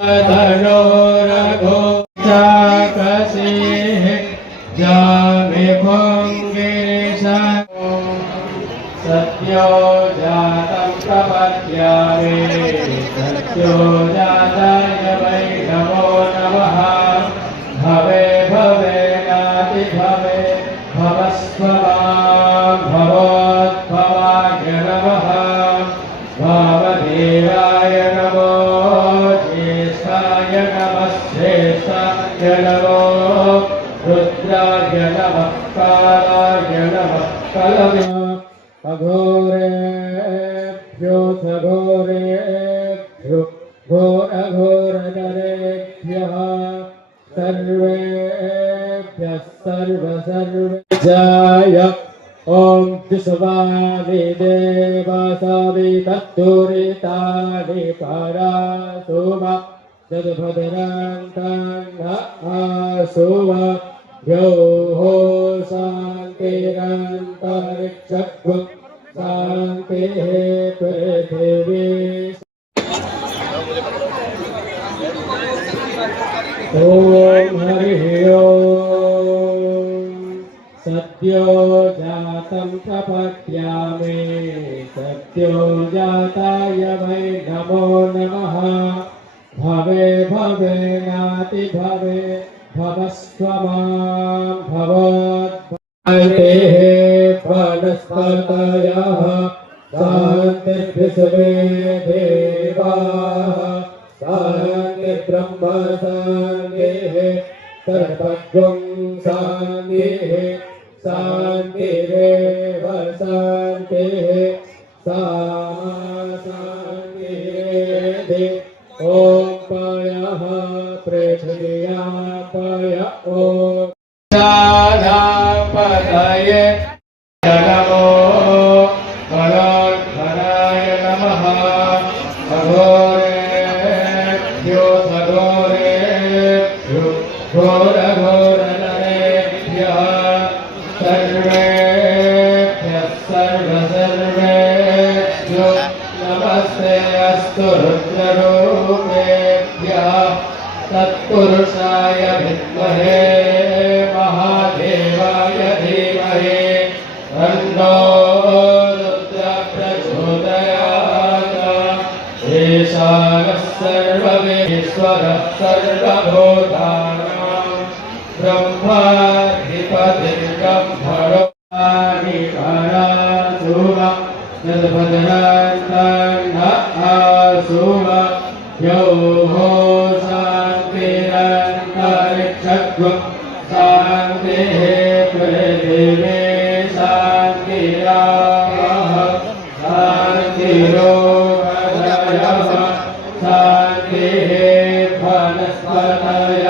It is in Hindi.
धनो रघो चाकसे जामे भोंगिरिश सत्यो जातं प्रपद्यामे सत्यो जाताय वै नमो नमः भवे भवे नाति भवे भवस्व भवोद्भवाय नमः वामदेवाय नमो ज्येष्ठाय नमः श्रेष्ठाय नमो रुद्राय नमः कालाय नमः कलवे अघोरेभ्यो सघोरेभ्यो घोरघोरनरेभ्यः सर्वेभ्यः सर्वसर्वजाय ओम विश्वानि देवासावि तत्तुरितानि परासुव जगभद्रान्तान्नआसुव योः शान्तिरन्तरिक्षगु शान्तिः पृथिवी ओम हरिः ओम सत्यो जातं प्रपद्यामे सत्यो जाताय वै नमो नमः भवे भवे नाति भवे भवस्व मां भवद्भवतेः वनस्पतयः शान्तिर्विश्वे देवाः शान्तिर्ब्रह्म शान्तिः सर्वगुं शान्तिः शान्तिरेव शान्तिः सामा शान्तिरेधि ॐ पयः पृथिव्यापय ॐ शादापदये नमो वरोद्धराय नमः अघोरेभ्यो सघोरेभ्यो घोरघोरनरेभ्यः सर्वेभ्यः सर्वसर्वेभ्यो नमस्ते अस्तु रुद्ररूपेभ्यः तत्पुरुषाय विद्महे महादेवाय धीमहि तन्नो रुद्रः प्रचोदयात् ईशानः सर्ववेश्वरः सर्वभूतानां ब्रह्माधिपतिर्ब्रह्मणो परासुव जगभद्रान्तान्नआसुव योः शान्तिरन्तरिक्षगु शान्तिः पृथिवी शान्तिरापः शान्तिरोगधयः शान्तिः वनस्पतयः